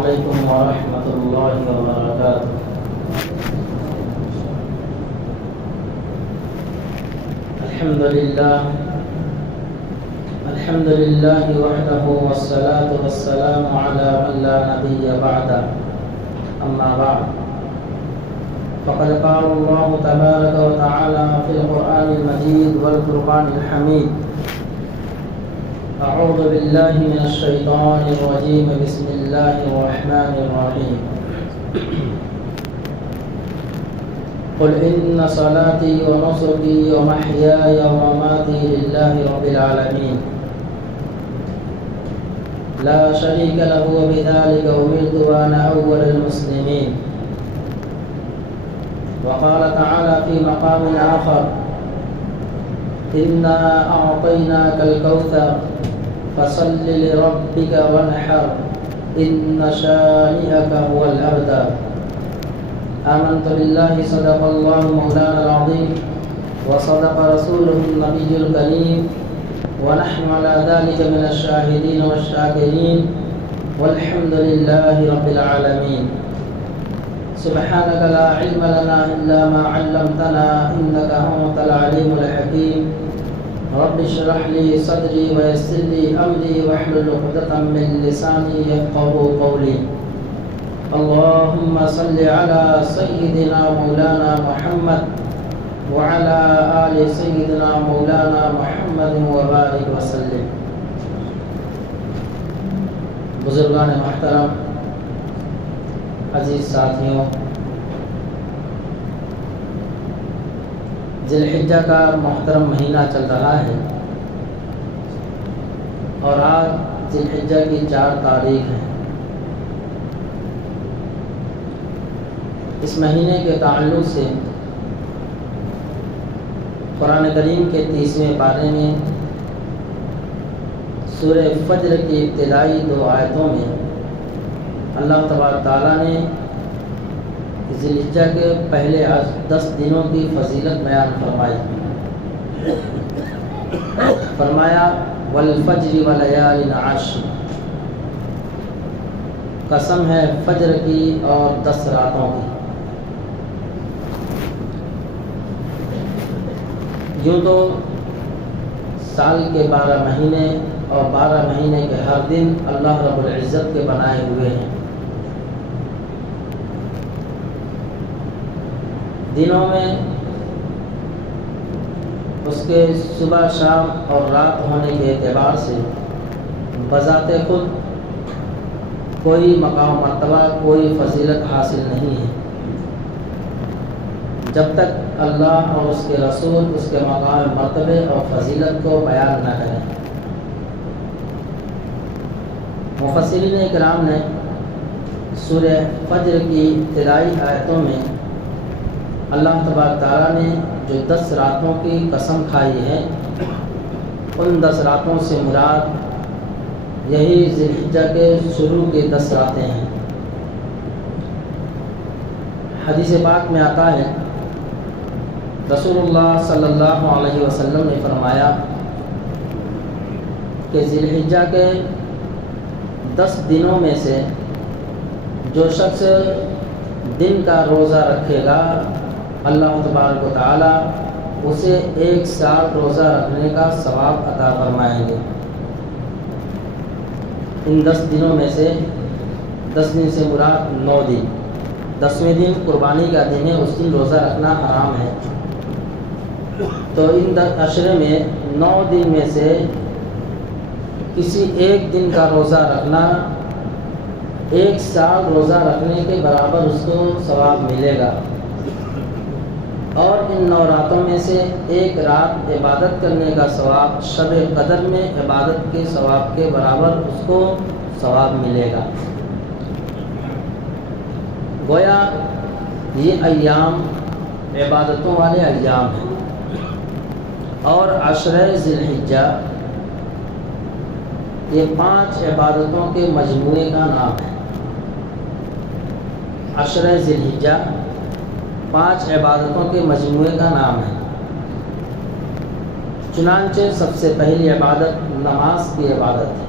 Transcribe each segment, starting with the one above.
علیکم ورحمۃ اللہ وبرکاتہ۔ الحمد للہ وحدہ والصلاة والسلام علی من لا نبی بعدہ، اما بعد فقد قال اللہ تبارک وتعالی فی القرآن المجید والفرقان الحمید: اعوذ باللہ من الشیطان الرجیم، بسم اللہ الرحمن الرحیم۔ قل ان صلاتي ونسكي ومحياي ومماتي لله رب العالمين لا شريك له وبذلك أمرت وأنا أول المسلمين۔ وقال تعالى في مقام آخر: إنا أعطيناك الكوثر فصل لربك وانحر إن شانئك هو الأبتر۔ آمنت بالله صدق الله مولانا العظيم وصدق رسوله النبي الكريم ونحن على ذلك من الشاهدين والشاكرين والحمد لله رب العالمين۔ سبحانك لا علم لنا إلا ما علمتنا إنك أنت العليم الحكيم۔ رب اشرح لي صدري ويسر لي أمري واحلل عقدة من لساني يفقهوا قولي۔ اللهم صل على سيدنا مولانا محمد وعلى آل سيدنا مولانا محمد وبارك وسلم۔ بزرگان محترم، عزیز ساتھیوں، ذی الحجہ کا محترم مہینہ چل رہا ہے اور آج ذی الحجہ کی 4 تاریخ ہے۔ اس مہینے کے تعلق سے قرآن کریم کے 30ویں پارے میں سورہ فجر کی ابتدائی 2 آیتوں میں اللہ تبارک تعالیٰ نے ذی الحجہ کے پہلے 10 دنوں کی فضیلت بیان فرمایا والفجر ولیال عشر، قسم ہے فجر کی اور 10 راتوں کی۔ یوں تو سال کے 12 مہینے اور 12 مہینے کے ہر دن اللہ رب العزت کے بنائے ہوئے ہیں۔ دنوں میں اس کے صبح شام اور رات ہونے کے اعتبار سے بذات خود کوئی مقام مرتبہ، کوئی فضیلت حاصل نہیں ہے جب تک اللہ اور اس کے رسول اس کے مقام مرتبے اور فضیلت کو بیان نہ کریں۔ مفسرین کرام نے سورہ فجر کی ابتدائی آیتوں میں اللہ تبارک تعالیٰ نے جو 10 راتوں کی قسم کھائی ہے، ان 10 راتوں سے مراد یہی ذی الحجہ کے شروع کے 10 راتیں ہیں۔ حدیث پاک میں آتا ہے، رسول اللہ صلی اللہ علیہ وسلم نے فرمایا کہ ذی الحجہ کے 10 دنوں میں سے جو شخص دن کا روزہ رکھے گا، اللہ تبارک و تعالی اسے 1 سال روزہ رکھنے کا ثواب عطا فرمائیں گے۔ ان 10 دنوں میں سے 10 دن سے مراد 9 دن، 10ویں دن قربانی کا دن ہے، اس دن روزہ رکھنا حرام ہے۔ تو ان 10 عشرے میں 9 دن میں سے کسی ایک دن کا روزہ رکھنا 1 سال روزہ رکھنے کے برابر اس کو ثواب ملے گا، اور ان 9 راتوں میں سے 1 رات عبادت کرنے کا ثواب شب قدر میں عبادت کے ثواب کے برابر اس کو ثواب ملے گا۔ گویا یہ ایام عبادتوں والے ایام ہیں، اور عشرہ ذی الحجہ یہ 5 عبادتوں کے مجموعے کا نام ہے۔ عشرہ ذی الحجہ 5 عبادتوں کے مجموعے کا نام ہے۔ چنانچہ سب سے پہلی عبادت نماز کی عبادت ہے،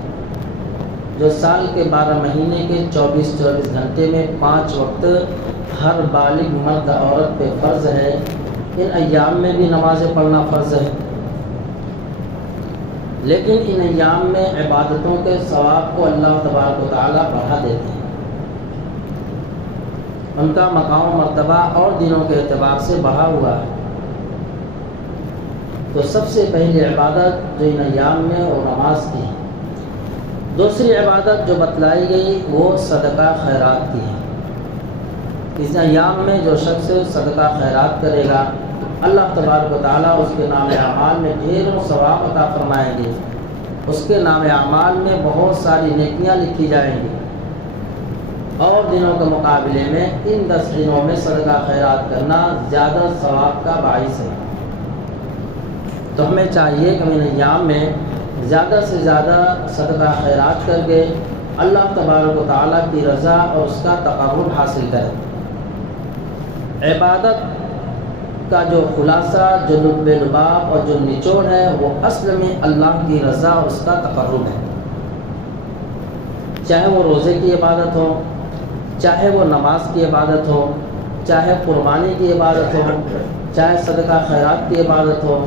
جو سال کے 12 مہینے کے 24 گھنٹے میں 5 وقت ہر بالغ مرد عورت پہ فرض ہے، ان ایام میں بھی نمازیں پڑھنا فرض ہے، لیکن ان ایام میں عبادتوں کے ثواب کو اللہ تبارک و تعالیٰ بڑھا دیتے ہیں، ان کا مقام و مرتبہ اور دنوں کے اعتبار سے بڑھا ہوا ہے۔ تو سب سے پہلی عبادت جو ان ایام میں وہ نماز کی ہے۔ دوسری عبادت جو بتلائی گئی وہ صدقہ خیرات کی ہے۔ اس ایام میں جو شخص صدقہ خیرات کرے گا، اللہ تبارک و تعالیٰ اس کے نام اعمال میں ڈھیروں ثواب عطا فرمائیں گے، اس کے نام اعمال میں بہت ساری نیکیاں لکھی جائیں گی، اور دنوں کے مقابلے میں ان 10 دنوں میں صدقہ خیرات کرنا زیادہ ثواب کا باعث ہے۔ تو ہمیں چاہیے کہ ان ایام میں زیادہ سے زیادہ صدقہ خیرات کر کے اللہ تبارک و تعالیٰ کی رضا اور اس کا تقرب حاصل کریں۔ عبادت کا جو خلاصہ، جو لب لباب اور جو نچوڑ ہے، وہ اصل میں اللہ کی رضا اور اس کا تقرب ہے۔ چاہے وہ روزے کی عبادت ہو، چاہے وہ نماز کی عبادت ہو، چاہے قربانی کی عبادت ہو، چاہے صدقہ خیرات کی عبادت ہو،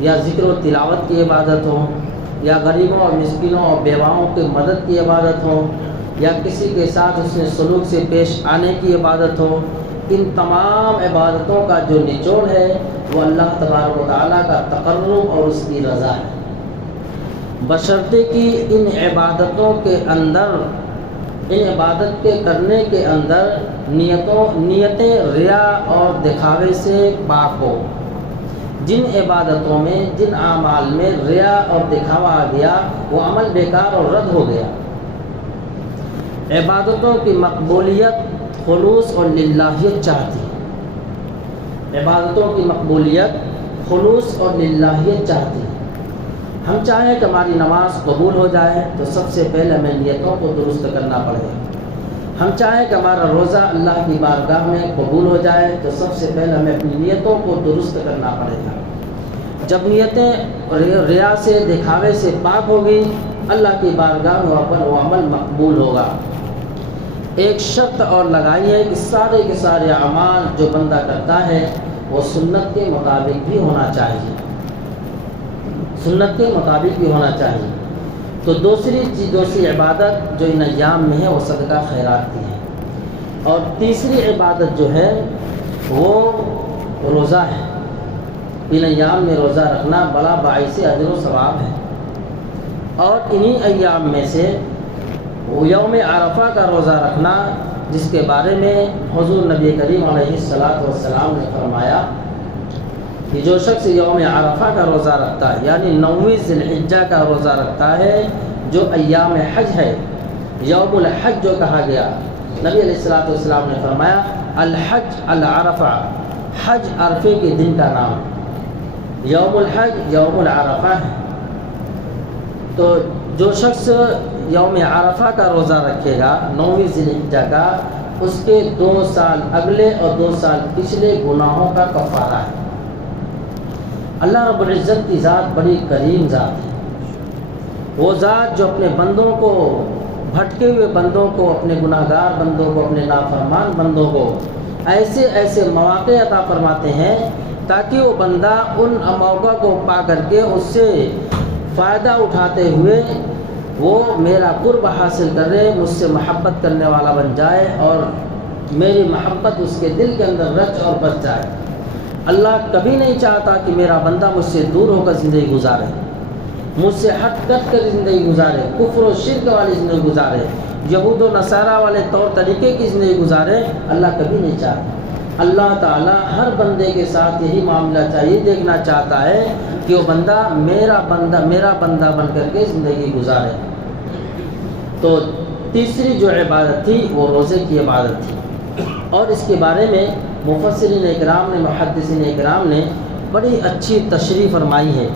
یا ذکر و تلاوت کی عبادت ہو، یا غریبوں اور مسکینوں اور بیواؤں کی مدد کی عبادت ہو، یا کسی کے ساتھ اس نے سلوک سے پیش آنے کی عبادت ہو، ان تمام عبادتوں کا جو نچوڑ ہے وہ اللہ تبارک و تعالیٰ کا تقرب اور اس کی رضا ہے، بشرطے کہ ان عبادتوں کے اندر، ان عبادت کے کرنے کے اندر نیتیں ریا اور دکھاوے سے پاک ہو۔ جن عبادتوں میں، جن اعمال میں ریا اور دکھاوا آ گیا، وہ عمل بیکار اور رد ہو گیا۔ عبادتوں کی مقبولیت خلوص اور للہیت چاہتی ہے، عبادتوں کی مقبولیت خلوص اور للہیت چاہتی ہے۔ ہم چاہیں کہ ہماری نماز قبول ہو جائے تو سب سے پہلے ہمیں نیتوں کو درست کرنا پڑے گا۔ ہم چاہیں کہ ہمارا روزہ اللہ کی بارگاہ میں قبول ہو جائے تو سب سے پہلے ہمیں اپنی نیتوں کو درست کرنا پڑے گا۔ جب نیتیں ریا سے، دکھاوے سے پاک ہوگی، اللہ کی بارگاہ میں وہ عمل مقبول ہوگا۔ ایک شرط اور لگائی ہے کہ سارے کے سارے اعمال جو بندہ کرتا ہے وہ سنت کے مطابق بھی ہونا چاہیے، سنت کے مطابق بھی ہونا چاہیے۔ تو دوسری عبادت جو ان ایام میں ہے وہ صدقہ خیرات کی ہے، اور تیسری عبادت جو ہے وہ روزہ ہے۔ ان ایام میں روزہ رکھنا بڑا باعث اجر و ثواب ہے، اور انہی ایام میں سے یوم عرفہ کا روزہ رکھنا، جس کے بارے میں حضور نبی کریم علیہ السلام نے فرمایا کہ جو شخص یوم عرفہ کا روزہ رکھتا ہے، یعنی 9ویں ذی الحجہ کا روزہ رکھتا ہے، جو ایام حج ہے، یوم الحج جو کہا گیا، نبی علیہ السلام نے فرمایا الحج العرفہ، حج عرفے کے دن کا نام، یوم الحج یوم العرفہ ہے۔ تو جو شخص یوم عرفہ کا روزہ رکھے گا 9ویں ذی الحجہ کا، اس کے 2 سال اگلے اور 2 سال پچھلے گناہوں کا کفارہ ہے۔ اللہ رب العزت کی ذات بڑی کریم ذات ہے، وہ ذات جو اپنے بندوں کو، بھٹکے ہوئے بندوں کو، اپنے گناہ گار بندوں کو، اپنے نافرمان بندوں کو ایسے ایسے مواقع عطا فرماتے ہیں تاکہ وہ بندہ ان موقع کو پا کر کے اس سے فائدہ اٹھاتے ہوئے وہ میرا قرب حاصل کر رہے، مجھ سے محبت کرنے والا بن جائے، اور میری محبت اس کے دل کے اندر رچ اور بس جائے۔ اللہ کبھی نہیں چاہتا کہ میرا بندہ مجھ سے دور ہو کر زندگی گزارے، مجھ سے ہٹ کر زندگی گزارے، کفر و شرک والی زندگی گزارے، یہود و نصارہ والے طور طریقے کی زندگی گزارے۔ اللہ کبھی نہیں چاہتا۔ اللہ تعالیٰ ہر بندے کے ساتھ یہی معاملہ چاہیے، دیکھنا چاہتا ہے کہ وہ بندہ میرا بندہ بن کر کے زندگی گزارے۔ تو تیسری جو عبادت تھی وہ روزے کی عبادت تھی، اور اس کے بارے میں مفسرین اکرام نے، محدثین اکرام نے بڑی اچھی تشریح فرمائی ہے،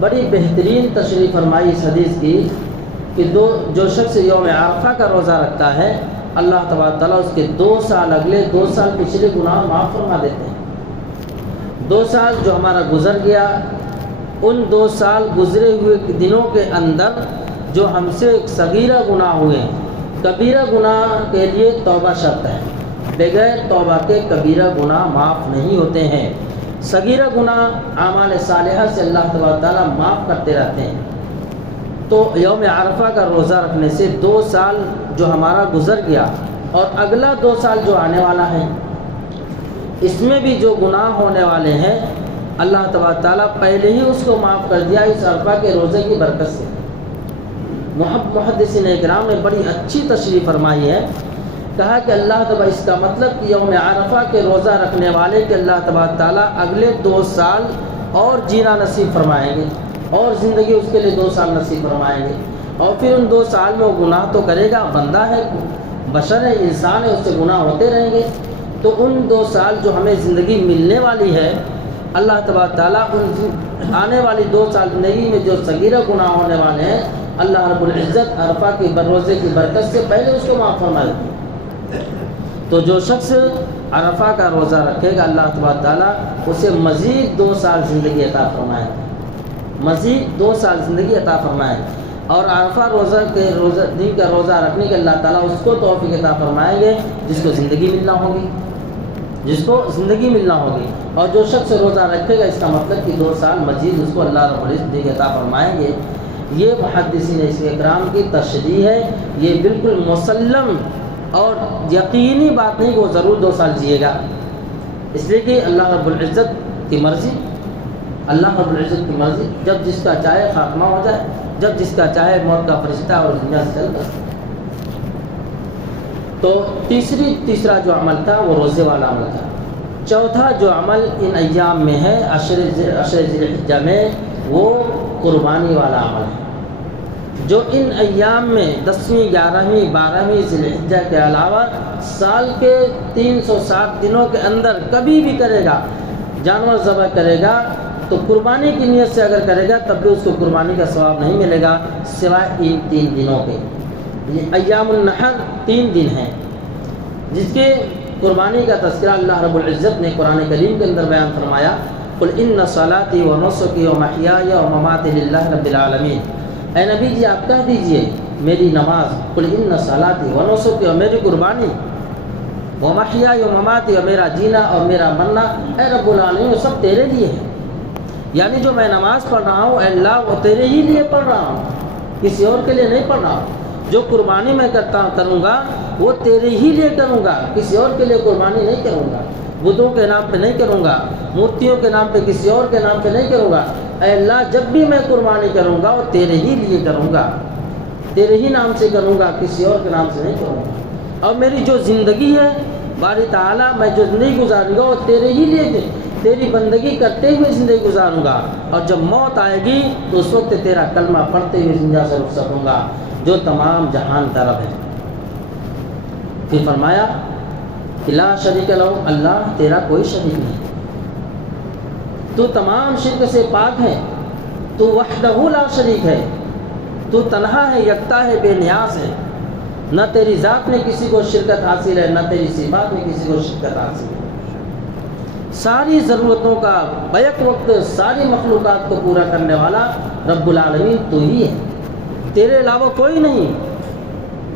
بڑی بہترین تشریح فرمائی اس حدیث کی کہ جو شخص یوم عرفہ کا روزہ رکھتا ہے، اللہ تبارک تعالیٰ اس کے 2 سال اگلے 2 سال پچھلے گناہ معاف فرما دیتے ہیں۔ 2 سال جو ہمارا گزر گیا، ان 2 سال گزرے ہوئے دنوں کے اندر جو ہم سے صغیرہ گناہ ہوئے ہیں، کبیرہ گناہ کے لیے توبہ شرط ہے، بغیر توبہ کے کبیرہ گناہ معاف نہیں ہوتے ہیں۔ صغیرہ گناہ اعمال صالحہ سے اللہ تبارک تعالیٰ معاف کرتے رہتے ہیں۔ تو یوم عرفہ کا روزہ رکھنے سے 2 سال جو ہمارا گزر گیا اور اگلا 2 سال جو آنے والا ہے، اس میں بھی جو گناہ ہونے والے ہیں اللہ تبارک تعالیٰ پہلے ہی اس کو معاف کر دیا اس عرفہ کے روزے کی برکت سے۔ محدثین اکرام نے بڑی اچھی تشریح فرمائی ہے، کہا کہ اللہ تبارک اس کا مطلب کہ یوم عرفہ کے روزہ رکھنے والے کہ اللہ تبارک تعالیٰ اگلے 2 سال اور جینا نصیب فرمائیں گے، اور زندگی اس کے لیے 2 سال نصیب فرمائیں گے، اور پھر ان 2 سال میں وہ گناہ تو کرے گا، بندہ ہے، بشر ہے، انسان ہے، اس سے گناہ ہوتے رہیں گے۔ تو ان 2 سال جو ہمیں زندگی ملنے والی ہے، اللہ تبارک تعالیٰ ان آنے والی 2 سال زندگی میں جو صغیرہ گناہ ہونے والے ہیں اللہ رب العزت عرفہ کے روزے کی برکت سے پہلے اس کو معاف فرما دیتے ہیں۔ تو جو شخص عرفہ کا روزہ رکھے گا اللہ تبارک تعالیٰ اسے مزید 2 سال زندگی عطا فرمائے، مزید 2 سال زندگی عطا فرمائے، اور عرفہ دن کا روزہ رکھنے کے اللہ تعالیٰ اس کو توفیق عطا فرمائیں گے جس کو زندگی ملنا ہوگی، جس کو زندگی ملنا ہوگی۔ اور جو شخص روزہ رکھے گا اس کا مطلب کہ 2 سال مزید اس کو اللہ رب العزت عطا فرمائیں گے۔ یہ محدثین اکرام کی تشریح ہے، یہ بالکل مسلم اور یقینی بات نہیں کہ وہ ضرور 2 سال جیے گا، اس لیے کہ اللہ رب العزت کی مرضی، اللہ رب العزت کی مرضی، جب جس کا چاہے خاتمہ ہو جائے، جب جس کا چاہے موت کا فرشتہ اور دنیا سے چل بس۔ تو تیسرا جو عمل تھا وہ روزے والا عمل تھا۔ چوتھا جو عمل ان ایام میں ہے عشر ذی الحجہ میں، وہ قربانی والا عمل ہے، جو ان ایام میں 10ویں 11ویں 12ویں ذی الحجہ کے علاوہ سال کے 360 دنوں کے اندر کبھی بھی کرے گا، جانور ذبح کرے گا تو قربانی کی نیت سے اگر کرے گا تب بھی اس کو قربانی کا ثواب نہیں ملے گا، سوائے ان 3 دنوں کے۔ یہ ایام النحر 3 دن ہیں جس کے قربانی کا تذکرہ اللہ رب العزت نے قرآن کریم کے اندر بیان فرمایا، قل ان صلاتي ونسكي ومحياي ومماتي للہ رب العالمین۔ اے نبی جی آپ کہہ دیجئے میری نماز، قل ان صلاتي ونسكي اور میری قربانی، ومحياي ومماتي اور میرا جینا اور میرا مرنا اے رب العالمین وہ سب تیرے لیے ہے۔ یعنی جو میں نماز پڑھ رہا ہوں اے اللہ وہ تیرے ہی لیے پڑھ رہا ہوں، کسی اور کے لیے نہیں پڑھ رہا ہوں۔ جو قربانی میں کروں گا وہ تیرے ہی لیے کروں گا، کسی اور کے لیے قربانی نہیں کروں گا، بتوں کے نام پہ نہیں کروں گا، مورتیوں کے نام پہ، کسی اور کے نام پہ نہیں کروں گا۔ اے اللہ جب بھی میں قربانی کروں گا وہ تیرے ہی لیے کروں گا، تیرے ہی نام سے کروں گا، کسی اور کے نام سے نہیں کروں گا۔ اور میری جو زندگی ہے باری تعالیٰ میں جو زندگی گزاروں گا وہ تیرے ہی لیے، تیری بندگی کرتے ہوئے زندگی گزاروں گا، اور جب موت آئے گی تو اس وقت تیرا کلمہ پڑھتے ہوئے دنیا سے رخصت ہوں گا جو تمام جہان کا رب ہے۔ پھر فرمایا لا شریک لہ، اللہ تیرا کوئی شریک نہیں، تو تمام شرک سے پاک ہے، تو وحدہ لا شریک ہے، تو تنہا ہے، یکتا ہے، بے نیاز ہے، نہ تیری ذات میں کسی کو شرکت حاصل ہے، نہ تیری صفات میں کسی کو شرکت حاصل ہے۔ ساری ضرورتوں کا بیک وقت ساری مخلوقات کو پورا کرنے والا رب العالمین تو ہی ہے، تیرے علاوہ کوئی نہیں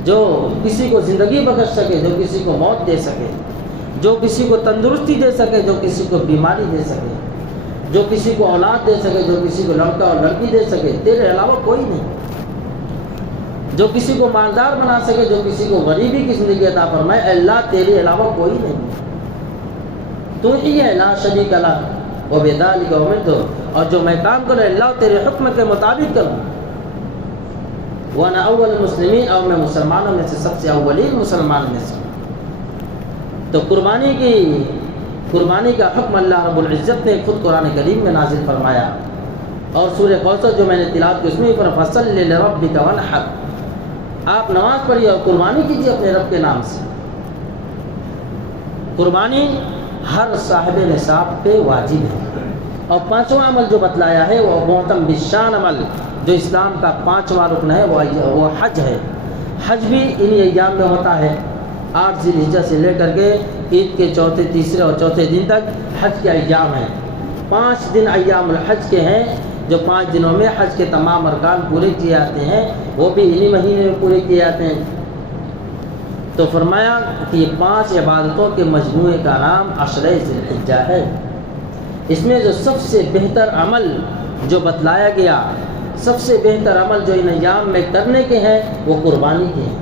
جو کسی کو زندگی بخش سکے، جو کسی کو موت دے سکے، جو کسی کو تندرستی دے سکے، جو کسی کو بیماری دے سکے، جو کسی کو اولاد دے سکے، جو کسی کو لڑکا اور لڑکی دے سکے، تیرے علاوہ کوئی نہیں، جو کسی کو مالدار بنا سکے، جو کسی کو غریبی کی زندگی عطا فرمائے، اے اللہ تیرے علاوہ کوئی نہیں، تو ہی ہے، لا شریک لہ وبذالک امرت، اور جو میں کام کروں اللہ تیرے حکم کے مطابق کروں، وانا اول المسلمین، اور میں مسلمانوں میں سے سب سے اولین مسلمان میں سے۔ تو قربانی کا حکم اللہ رب العزت نے خود قرآن کریم میں نازل فرمایا، اور سورہ کوثر جو میں نے تلاوت کی اس میں فصل لربک وانحر، آپ نماز پڑھیے اور قربانی کیجیے اپنے رب کے نام سے۔ قربانی ہر صاحب نصاب پہ واجب ہے۔ اور 5واں عمل جو بتلایا ہے وہ محتم بالشان عمل، جو اسلام کا 5واں رکن ہے وہ حج ہے۔ حج بھی انہی ایام میں ہوتا ہے، 8 ذی الحجہ سے لے کر کے عید کے چوتھے، تیسرے اور چوتھے دن تک حج کے ایام ہیں۔ 5 دن ایام الحج کے ہیں، جو 5 دنوں میں حج کے تمام ارکان پورے کیے جاتے ہیں وہ بھی انہی مہینے میں پورے کیے جاتے ہیں۔ تو فرمایا کہ یہ 5 عبادتوں کے مجموعے کا نام عشرہ ذی الحجہ ہے۔ اس میں جو سب سے بہتر عمل جو بتلایا گیا، سب سے بہتر عمل جو ان ایام میں کرنے کے ہیں وہ قربانی کے ہیں۔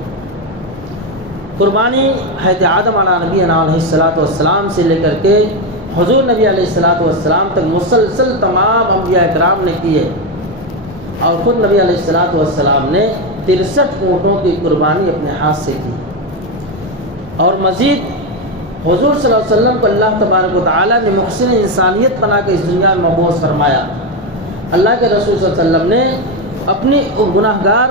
قربانی حضرت آدم علیہ نبینا علیہ السلام سے لے کر کے حضور نبی علیہ السلام تک مسلسل تمام انبیاء اکرام نے کی ہے، اور خود نبی علیہ السلام نے 63 اونٹوں کی قربانی اپنے ہاتھ سے کی، اور مزید حضور صلی اللہ علیہ وسلم کو اللہ تبارک و تعالیٰ نے محسن انسانیت بنا کے اس دنیا میں مبعوث فرمایا۔ اللہ کے رسول صلی اللہ علیہ وسلم نے اپنی گناہگار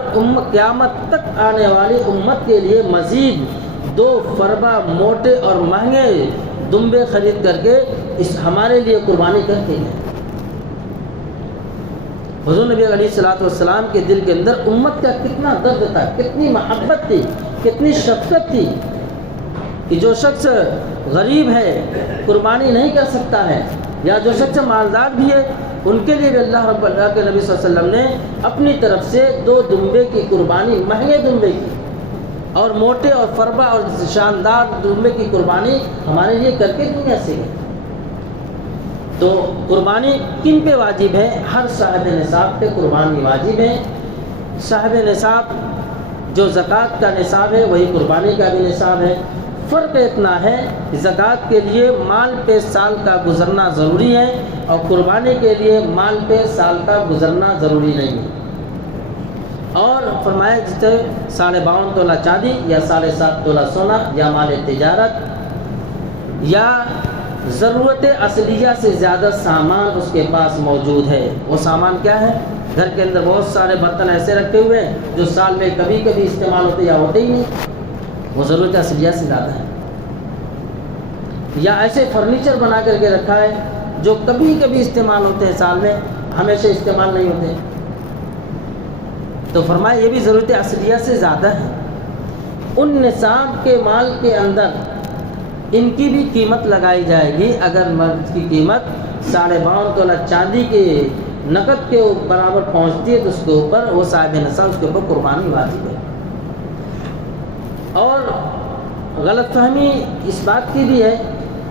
قیامت تک آنے والی امت کے لیے مزید 2 فربہ موٹے اور مہنگے دمبے خرید کر کے ہمارے لیے قربانی کر کے گئے۔ حضور نبی علیہ السلام کے دل کے اندر امت کا کتنا درد تھا، کتنی محبت تھی، کتنی شفقت تھی کہ جو شخص غریب ہے قربانی نہیں کر سکتا ہے، یا جو شخص مالدار بھی ہے، ان کے لیے بھی اللہ رب اللہ کے نبی صلی اللہ علیہ وسلم نے اپنی طرف سے 2 دمبے کی قربانی، مہنگے دمبے کی اور موٹے اور فربہ اور شاندار دمبے کی قربانی ہمارے لیے کر کے دنیا سے گئی۔ تو قربانی کن پہ واجب ہے؟ ہر صاحب نصاب پہ قربانی واجب ہے۔ صاحب نصاب جو زکوٰۃ کا نصاب ہے وہی قربانی کا بھی نصاب ہے۔ فرق اتنا ہے کہ زکوٰۃ کے لیے مال پہ سال کا گزرنا ضروری ہے، اور قربانی کے لیے مال پہ سال کا گزرنا ضروری نہیں ہے۔ اور فرمایا جسے 52.5 تولہ چاندی یا 7.5 تولہ سونا یا مال تجارت یا ضرورت اصلیہ سے زیادہ سامان اس کے پاس موجود ہے۔ وہ سامان کیا ہے؟ گھر کے اندر بہت سارے برتن ایسے رکھے ہوئے ہیں جو سال میں کبھی کبھی استعمال ہوتے یا ہوتے ہی نہیں، وہ ضرورت اصلیہ سے زیادہ ہے۔ یا ایسے فرنیچر بنا کر کے رکھا ہے جو کبھی کبھی استعمال ہوتے ہیں، سال میں ہمیشہ استعمال نہیں ہوتے، تو فرمایا یہ بھی ضرورت اصلیہ سے زیادہ ہے۔ ان نصاب کے مال کے اندر ان کی بھی قیمت لگائی جائے گی۔ اگر مرد کی قیمت 52.5 تولہ چاندی کے نقد کے برابر پہنچتی ہے تو اس کے اوپر وہ صاحب نصاب، اس کے اوپر قربانی واجب ہے۔ اور غلط فہمی اس بات کی بھی ہے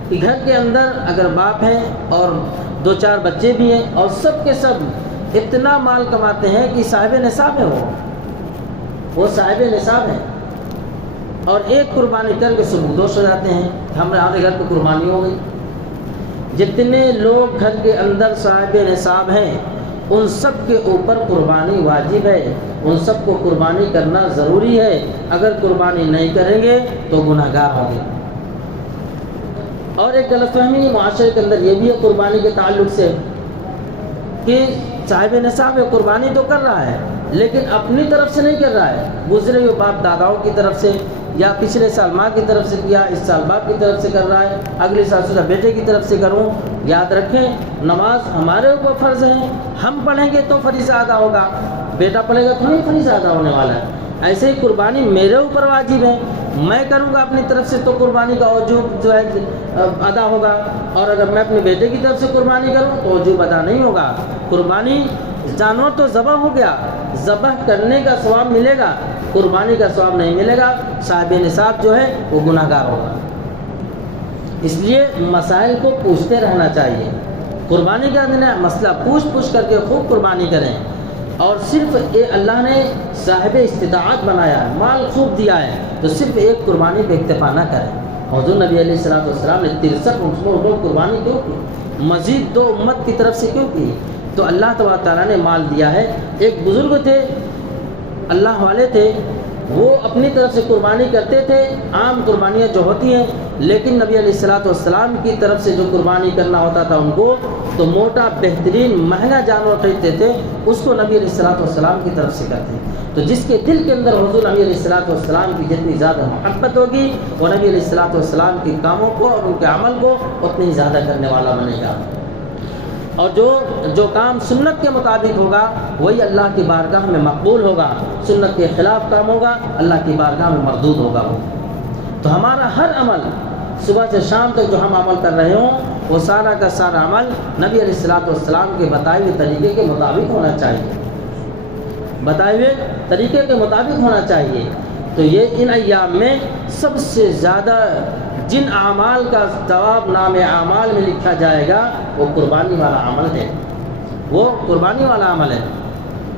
کہ گھر کے اندر اگر باپ ہے اور 2-4 بچے بھی ہیں اور سب کے سب اتنا مال کماتے ہیں کہ صاحب نصاب ہے، وہ صاحب نصاب ہے، اور ایک قربانی کر کے سبکدوش ہو جاتے ہیں، ہمارے گھر پہ قربانی ہو گئی۔ جتنے لوگ گھر کے اندر صاحب نصاب ہیں ان سب کے اوپر قربانی واجب ہے، ان سب کو قربانی کرنا ضروری ہے۔ اگر قربانی نہیں کریں گے تو گناہگار ہوں گے۔ اور ایک غلط فہمی معاشرے کے اندر یہ بھی ہے قربانی کے تعلق سے کہ صاحب نصاب ہے، قربانی تو کر رہا ہے لیکن اپنی طرف سے نہیں کر رہا ہے، گزرے ہوئے باپ داداؤں کی طرف سے، یا پچھلے سال ماں کی طرف سے کیا، اس سال باپ کی طرف سے کر رہا ہے، اگلے سال سوچا بیٹے کی طرف سے کروں۔ یاد رکھیں نماز ہمارے اوپر فرض ہے، ہم پڑھیں گے تو فریضہ ادا ہوگا، بیٹا پڑھے گا تو نہیں فریضہ ادا ہونے والا ہے۔ ایسے ہی قربانی میرے اوپر واجب ہے، میں کروں گا اپنی طرف سے تو قربانی کا وجوب جو ہے ادا ہوگا، اور اگر میں اپنے بیٹے کی طرف سے قربانی کروں تو وجوب ادا نہیں ہوگا۔ قربانی جانور تو ذبح ہو گیا، ذبح کرنے کا ثواب ملے گا، قربانی کا ثواب نہیں ملے گا، صاحب نصاب جو ہے وہ گناہگار ہوگا۔ اس لیے مسائل کو پوچھتے رہنا چاہیے۔ قربانی کا دن ہے، مسئلہ پوچھ کر کے خوب قربانی کریں، اور صرف اللہ نے صاحب استطاعت بنایا ہے، مال خوب دیا ہے، تو صرف ایک قربانی پہ اکتفا نہ کریں۔ حضور نبی علیہ السلام نے 63 اونٹوں قربانی کیوں کی؟ مزید 2 امت کی طرف سے کیوں کی؟ تو اللہ تبارک تعالیٰ نے مال دیا ہے۔ ایک بزرگ تھے، اللہ والے تھے، وہ اپنی طرف سے قربانی کرتے تھے، عام قربانیاں جو ہوتی ہیں، لیکن نبی علیہ السلام کی طرف سے جو قربانی کرنا ہوتا تھا ان کو تو موٹا بہترین مہنگا جانور خریدتے تھے، اس کو نبی علیہ السلام کی طرف سے کرتے۔ تو جس کے دل کے اندر حضور نبی علیہ السلام کی جتنی زیادہ محبت ہوگی وہ نبی علیہ السلام کے کاموں کو اور ان کے عمل کو اتنی زیادہ کرنے والا بنے گا، اور جو کام سنت کے مطابق ہوگا وہی اللہ کی بارگاہ میں مقبول ہوگا، سنت کے خلاف کام ہوگا اللہ کی بارگاہ میں مردود ہوگا۔ تو ہمارا ہر عمل صبح سے شام تک جو ہم عمل کر رہے ہوں وہ سارا کا سارا عمل نبی علیہ الصلوۃ والسلام کے بتائے ہوئے طریقے کے مطابق ہونا چاہیے، بتائے ہوئے طریقے کے مطابق ہونا چاہیے۔ تو یہ ان ایام میں سب سے زیادہ جن اعمال کا ثواب نام اعمال میں لکھا جائے گا وہ قربانی والا عمل ہے، وہ قربانی والا عمل ہے۔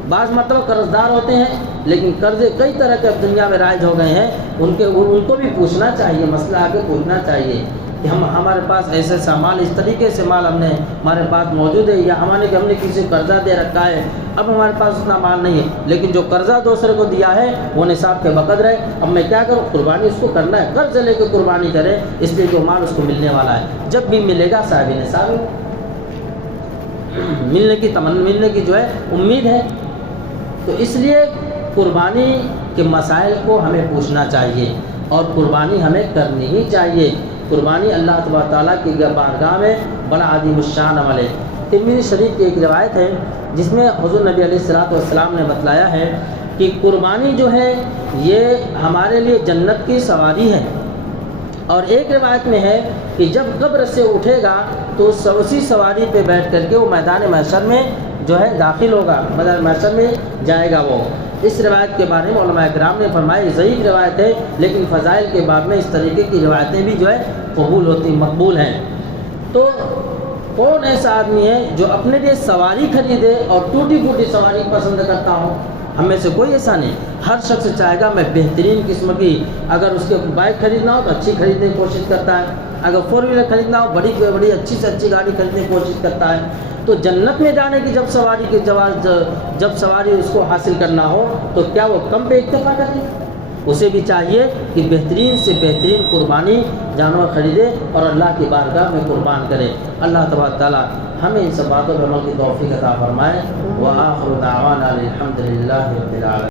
بعض مطلب قرض دار ہوتے ہیں لیکن قرضے کئی طرح کے دنیا میں رائج ہو گئے ہیں، ان کو بھی پوچھنا چاہیے، مسئلہ آ کے پوچھنا چاہیے کہ ہمارے پاس ایسے سا مال، اس طریقے سے مال ہمارے پاس موجود ہے، یا ہم نے کسی کو قرضہ دے رکھا ہے، اب ہمارے پاس اتنا مال نہیں ہے، لیکن جو قرضہ دوسرے کو دیا ہے وہ نصاب کے بقدر ہے، اب میں کیا کروں؟ قربانی اس کو کرنا ہے، قرض لے کے قربانی کرے، اس لیے جو مال اس کو ملنے والا ہے جب بھی ملے گا صاحب نصاب ملنے کی جو ہے امید ہے۔ تو اس لیے قربانی کے مسائل کو ہمیں پوچھنا چاہیے اور قربانی ہمیں کرنی ہی چاہیے۔ قربانی اللہ تبارک تعالیٰ کی بارگاہ میں بڑا عظیم الشان عمل ہے۔ ترمذی شریف کی ایک روایت ہے جس میں حضور نبی علیہ الصلوۃ والسلام نے بتلایا ہے کہ قربانی جو ہے یہ ہمارے لیے جنت کی سواری ہے، اور ایک روایت میں ہے کہ جب قبر سے اٹھے گا تو اسی سواری پہ بیٹھ کر کے وہ میدان محشر میں جو ہے داخل ہوگا، میدان محشر میں جائے گا وہ۔ اس روایت کے بارے میں علماء کرام نے فرمایا ضعیف روایت ہے، لیکن فضائل کے باب میں اس طریقے کی روایتیں بھی جو ہے قبول ہوتی، مقبول ہیں۔ تو کون ایسا آدمی ہے جو اپنے لیے سواری خریدے اور ٹوٹی پھوٹی سواری پسند کرتا ہو؟ ہم میں سے کوئی ایسا نہیں۔ ہر شخص چاہے گا میں بہترین قسم کی، اگر اس کے بائک خریدنا ہو تو اچھی خریدنے کی کوشش کرتا ہے، اگر 4 ویلر خریدنا ہو بڑی اچھی سے اچھی گاڑی خریدنے کی کوشش کرتا ہے۔ تو جنت میں جانے کی جب سواری اس کو حاصل کرنا ہو تو کیا وہ کم پہ اکتفا کرے؟ اسے بھی چاہیے کہ بہترین سے بہترین قربانی جانور خریدے اور اللہ کی بارگاہ میں قربان کرے۔ اللہ تبارک تعالیٰ ہمیں ان سب باتوں پر عمل کی توفیق عطا فرمائے۔ وآخر دعوانا الحمد للہ رب العالمین۔